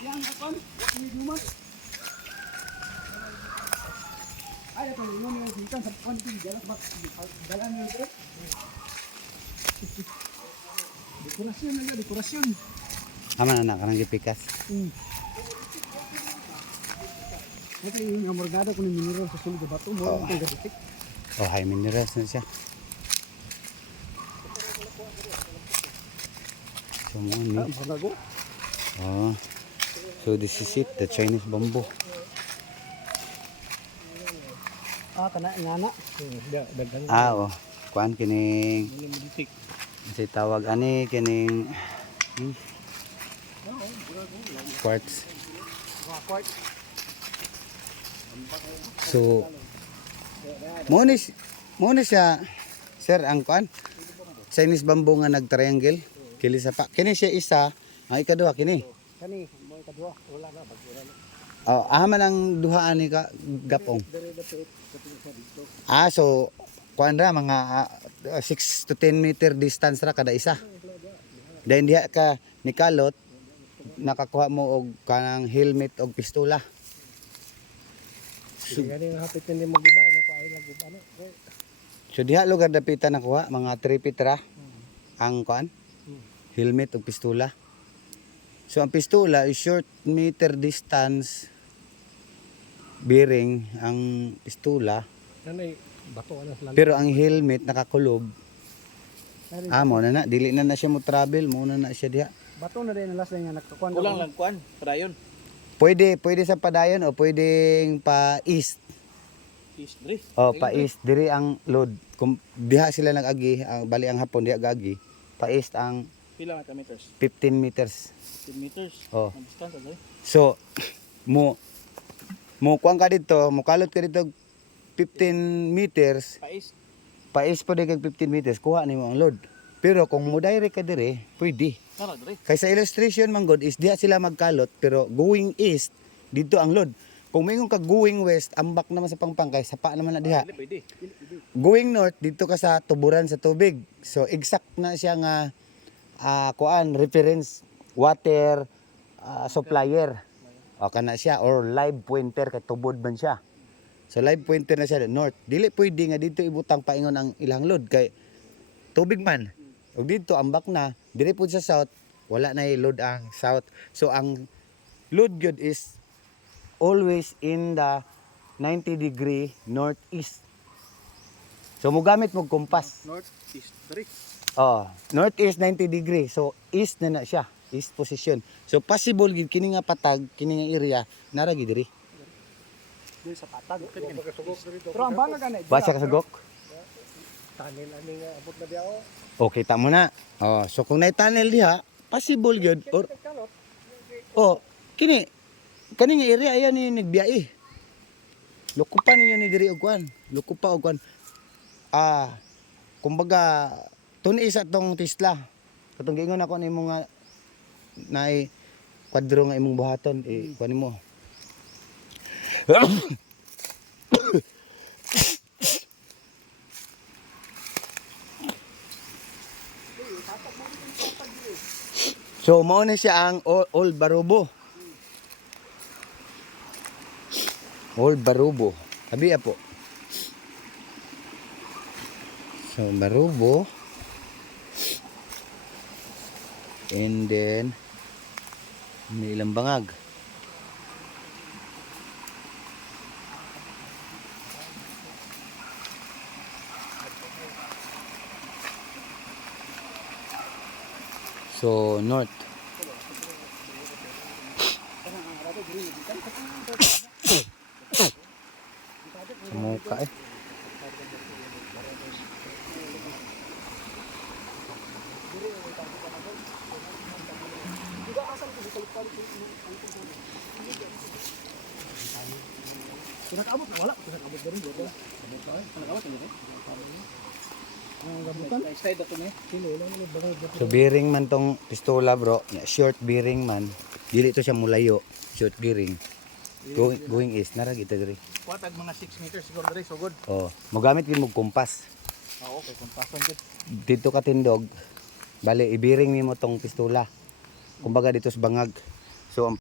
Yang akon, ini dumat. Ada tuh ini yang hitam sampai di jalan itu. Dekorasian aja, dekorasian. Aman anak karang gipikas. Ito yung morgado kung mineral sa sulod ng bato mo itong gabitik. Oh, high minerals na siya. So mo ni. Bago. Oh. So this is it, the Chinese bamboo. Kana ngana. Dagang. Oh. Kuan kining si tawag ani kining quartz. So mo ni siya sir ang kuan Chinese bamboo nga nag-triangle kili sa pa kini siya isa ang ikaduha kini Kani mo kadua wala na bagura na. oh aman ang duha ani ka gapong so kuan ra mga 6 to 10 meter distance ra kada isa then diha ka nikalot nakakuha mo og kanang helmet og pistola. So gani nga hapit ni magiba ano ko ay nagiba na. So diha lugar dapitan nakuha mga 3 feet ra ang kuan helmet ug pistola. So ang pistola is short meter distance bearing ang pistola Nanay bato ana sa pero ang helmet nakakulob. Mo na dili na siya mo travel mo na siya diha. Bato na din last niya nakakuan. Kulang lang kuan, padayon. Pwede sa padayon o pwedeng pa east. East drift. O pa east diri ang load. Kung diha sila nag-agi, bali ang hapon diha gagi. Pa east ang Pila ka meters? 15 meters. 10 meters. Oh. Ang distance ay. So mo kuan ka dito, mo kalot ka dito 15 meters. Pa Pa east east. po kag 15 meters kuha nimo ang load. Pero kung mo direct ka dire, pwede. Tara dre. Kaysa illustration man god is diha sila magkalot pero going east dito ang load. Kung mayong ka going west, ambak naman sa pangpangkay, sapa naman na diha. Pwede. Going north dito ka sa tuburan sa tubig. So exact na siya nga kuan reference water supplier. O kana siya or live pointer kay tubod man siya. So live pointer na siya north. Dili pwede nga dito ibutang paingon ang ilang load kay tubig man. Ug dito ambak na dire pud sa south wala na load ang south. So ang load gyud is always in the 90-degree northeast. So mo gamit mo kompas. North east drift. Northeast 90 degree. So east na siya, east position. So possible gid kini nga patag, kini nga area nara gid diri. Dili sa patag. Pero ang banga ganay. Basa ka sugok. Tunnel ani nga abot na diha. Okay, ta mo na. So kung nay tunnel diha, possible gyud or kini nga area ayan ni nagbiyahe. Lukupan ninyo ni diri og kuan. Lukupa og kuan. Kumbaga tuni sa tong tisla. Katong giingon ako nimo nga naay kwadro nga imong buhaton kuan nimo. So mao ni siya ang Old Barubo. Old Barubo. Abi po. So Barubo. And then may ilang bangag. So north. Muka Pinakaabot na wala, pinakaabot na rin dito. Pinakaabot na rin. Ang gabutan. Stay dato ni. So bearing man tong pistola bro, short bearing man. Dili to siya mulayo, short bearing. Going east nara kita diri. Kuatag mga 6 meters siguro dre, so good. Mo gamit gid mo kompas. Okay, kompasan gid. Dito ka tindog. Bali, ibiring nimo tong pistola. Kumbaga dito sa bangag. So ang